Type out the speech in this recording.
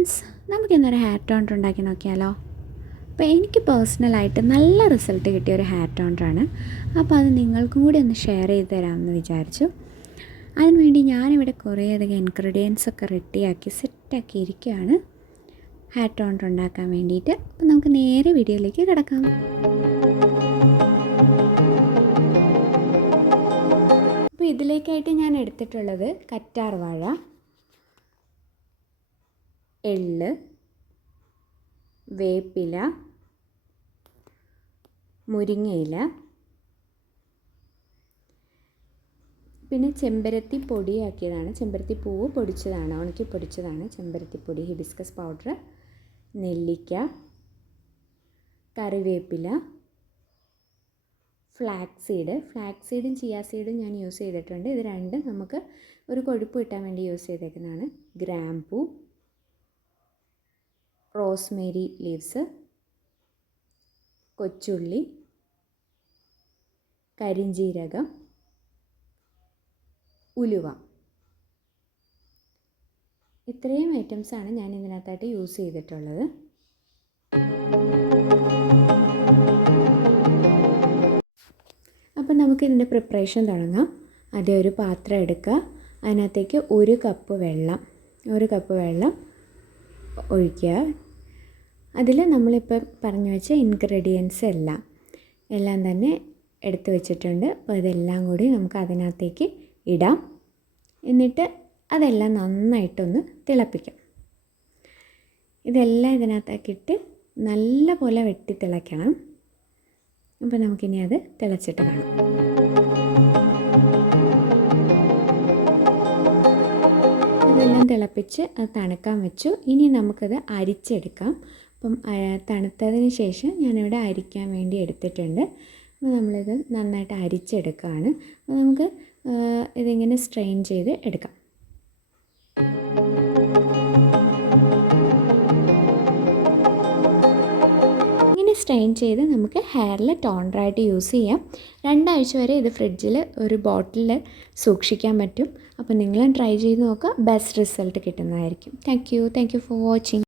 Friends നമുക്കിന്നൊരു hair toner ഉണ്ടാക്കി നോക്കിയാലോ? അപ്പോൾ എനിക്ക് പേഴ്സണലായിട്ട് നല്ല റിസൾട്ട് കിട്ടിയ ഒരു ഹെയർ ടോണറാണ് അപ്പോൾ അത് നിങ്ങൾക്കും കൂടി ഒന്ന് ഷെയർ ചെയ്ത് തരാമെന്ന് വിചാരിച്ചു. അതിനുവേണ്ടി ഞാനിവിടെ കുറേയധികം ഇൻഗ്രീഡിയൻസ് ഒക്കെ റെഡിയാക്കി സെറ്റാക്കി ഇരിക്കുകയാണ്. ഹെയർ ടോണർ ഉണ്ടാക്കാൻ വേണ്ടിയിട്ട്. അപ്പോൾ നമുക്ക് നേരെ വീഡിയോയിലേക്ക് കിടക്കാം. അപ്പോൾ ഇതിലേക്കായിട്ട് ഞാൻ എടുത്തിട്ടുള്ളത് കറ്റാർ വാഴ എള്ള് വേപ്പില മുരിങ്ങയില പിന്നെ ചെമ്പരത്തി പൊടിയാക്കിയതാണ്. ചെമ്പരത്തി പൂവ് പൊടിച്ചതാണ് ഉണക്കി പൊടിച്ചതാണ്. ചെമ്പരത്തിപ്പൊടി ഹിബിസ്കസ് പൗഡർ നെല്ലിക്ക കറിവേപ്പില ഫ്ലാക്സ് സീഡ്. ഫ്ലാക്സ് സീഡും ചിയാ സീഡും ഞാൻ യൂസ് ചെയ്തിട്ടുണ്ട്. ഇത് രണ്ടും നമുക്ക് ഒരു കൊഴുപ്പ് കിട്ടാൻ വേണ്ടി യൂസ് ചെയ്തേക്കുന്നതാണ്. ഗ്രാമ്പൂ റോസ്മേരി ലീവ്സ് കൊച്ചുള്ളി കരിഞ്ജീരകം ഉലുവ. ഇത്രയും ഐറ്റംസാണ് ഞാൻ ഇതിനകത്തായിട്ട് യൂസ് ചെയ്തിട്ടുള്ളത്. അപ്പം നമുക്ക് ഇതിന്റെ പ്രിപ്പറേഷൻ തുടങ്ങാം. ആദ്യം ഒരു പാത്രം എടുക്കുക. അതിനകത്തേക്ക് ഒരു കപ്പ് വെള്ളം ഒരു കപ്പ് വെള്ളം ഒഴിക്കുക. അതിൽ നമ്മളിപ്പം പറഞ്ഞു വെച്ച ഇൻഗ്രീഡിയൻസ് എല്ലാം എല്ലാം തന്നെ എടുത്ത് വെച്ചിട്ടുണ്ട്. അപ്പോൾ ഇതെല്ലാം കൂടി നമുക്ക് അതിനകത്തേക്ക് ഇടാം. എന്നിട്ട് അതെല്ലാം നന്നായിട്ടൊന്ന് തിളപ്പിക്കാം. ഇതെല്ലാം ഇതിനകത്തേക്കിട്ട് നല്ല പോലെ വെട്ടി തിളയ്ക്കണം അപ്പോൾ നമുക്കിനി അത് തിളച്ചിട്ട് കാണാം. തിളപ്പിച്ച് അത് തണുക്കാൻ വെച്ചു. ഇനി നമുക്കത് അരിച്ചെടുക്കാം. അപ്പം തണുത്തതിന് ശേഷം ഞാനിവിടെ അരിക്കാൻ വേണ്ടി എടുത്തിട്ടുണ്ട്. അപ്പോൾ നമ്മളിത് നന്നായിട്ട് അരിച്ചെടുക്കുകയാണ്. അപ്പോൾ നമുക്ക് ഇതിങ്ങനെ സ്ട്രെയിൻ ചെയ്ത് എടുക്കാം. സ്ട്രെയിൻ ചെയ്ത് നമുക്ക് ഹെയറിൽ ടോണറായിട്ട് യൂസ് ചെയ്യാം. രണ്ടാഴ്ച വരെ ഇത് ഫ്രിഡ്ജിൽ ഒരു ബോട്ടിൽ സൂക്ഷിക്കാൻ പറ്റും. അപ്പോൾ നിങ്ങളും ട്രൈ ചെയ്ത് നോക്കുക. ബെസ്റ്റ് റിസൾട്ട് കിട്ടുന്നതായിരിക്കും. Thank you thank you for watching